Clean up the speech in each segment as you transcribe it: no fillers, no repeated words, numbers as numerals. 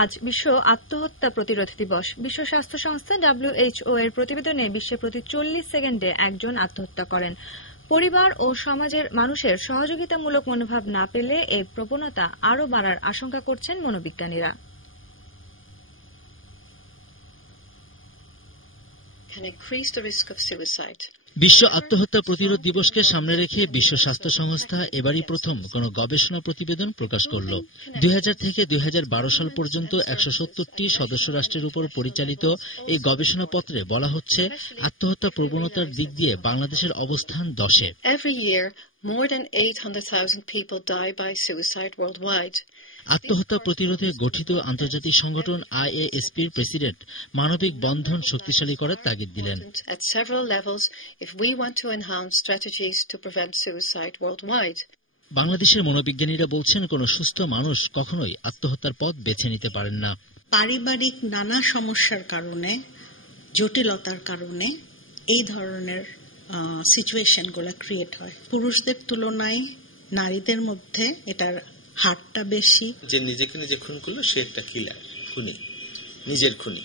আজ বিশ্ব আত্মহত্যা প্রতিরোধ দিবস। বিশ্ব স্বাস্থ্য সংস্থা WHO এর প্রতিবেদনে বিশ্বে প্রতি 40 সেকেন্ডে একজন আত্মহত্যা করেন। পরিবার ও সমাজের মানুষের সহযোগিতামূলক মনোভাব না পেলে এই প্রবণতা আরও বাড়ার আশঙ্কা করছেন মনোবিজ্ঞানীরা। বিশ্ব আত্মহত্যা প্রতিরোধ দিবসকে সামনে রেখে বিশ্ব স্বাস্থ্য সংস্থা এবারই প্রথম কোন গবেষণা প্রতিবেদন প্রকাশ করল। 2000 থেকে 2012 সাল পর্যন্ত 170টি সদস্য রাষ্ট্রের উপর পরিচালিত এই গবেষণাপত্রে বলা হচ্ছে, আত্মহত্যা প্রবণতার দিক দিয়ে বাংলাদেশের অবস্থান 10-এ। More than 800,000 people die by suicide worldwide. আত্মহত্যা প্রতিরোধে গঠিত আন্তর্জাতিক সংগঠন IASPর প্রেসিডেন্ট মানবিক বন্ধন শক্তিশালী করার তাগিদ দিলেন। At several levels, if we want to enhance strategies to prevent suicide worldwide. বাংলাদেশের মনোবিজ্ঞানীরা বলছেন, কোন সুস্থ মানুষ কখনোই আত্মহত্যার পথ বেছে নিতে পারেন না। পারিবারিক নানা সমস্যার কারণে, জটিলতার কারণে এই ধরনের সিচুয়েশনগুলো ক্রিয়েট হয়। পুরুষদের তুলনায় নারীদের মধ্যে এটার হারটা বেশি। যে নিজেকে নিজে খুন করলো সে একটা কিলার, খুনি, নিজের খুনি।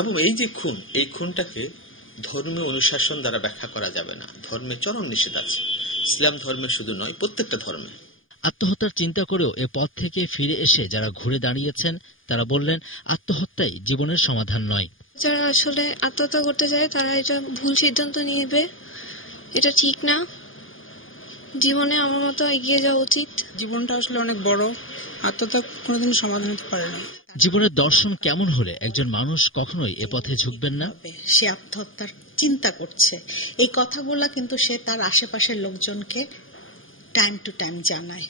এবং এই যে খুন, এই খুনটাকে ধর্মীয় অনুশাসন দ্বারা ব্যাখ্যা করা যাবে না। ধর্মে চরম নিষেধ আছে, ইসলাম ধর্মের শুধু নয়, প্রত্যেকটা ধর্মে। আত্মহত্যার চিন্তা করেও এ পথ থেকে ফিরে এসে যারা ঘুরে দাঁড়িয়েছেন, তারা বললেন, আত্মহত্যাই জীবনের সমাধান নয়। যারা আসলে আত্মহত্যা করতে চায় তারা এটা ভুল সিদ্ধান্ত নিবে, এটা ঠিক না। জীবনে আমার মতো এগিয়ে যাওয়া উচিত। জীবনটা আসলে অনেক বড়, আত্মহত্যা কোনোদিন সমাধান হতে পারে না। জীবনের দর্শন কেমন হলে একজন মানুষ কখনোই এ পথে ঝুঁকবেন না? সে আত্মহত্যার চিন্তা করছে, এই কথাগুলা কিন্তু সে তার আশেপাশের লোকজনকে টাইম টু টাইম জানায়।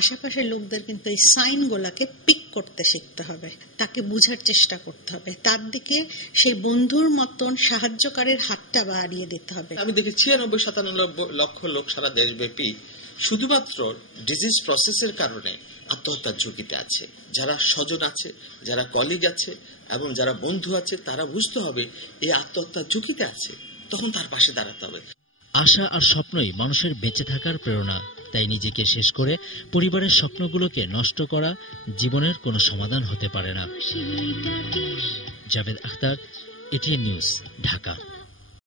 আশেপাশের লোকদের কিন্তু এই সাইনগুলাকে পিক করতে শিখতে হবে, তাকে বুঝার চেষ্টা করতে হবে, তার দিকে সেই বন্ধুর মতন সাহায্যকারীর হাতটা বাড়িয়ে দিতে হবে। আমি দেখি 96-97 লক্ষ লোক সারা দেশব্যাপী শুধুমাত্র ডিজিজ প্রসেসের কারণে আত্মহত্যার ঝুঁকিতে আছে। যারা স্বজন আছে, যারা কলিগ আছে এবং যারা বন্ধু আছে, তারা বুঝতে হবে এই আত্মহত্যার ঝুঁকিতে আছে, তখন তার পাশে দাঁড়াতে হবে। আশা আর স্বপ্নই মানুষের বেঁচে থাকার প্রেরণা। তাই নিজেকে শেষ করে পরিবারের স্বপ্নগুলোকে নষ্ট করা জীবনের কোনো সমাধান হতে পারে না। Javed Akhtar, ATN news, Dhaka.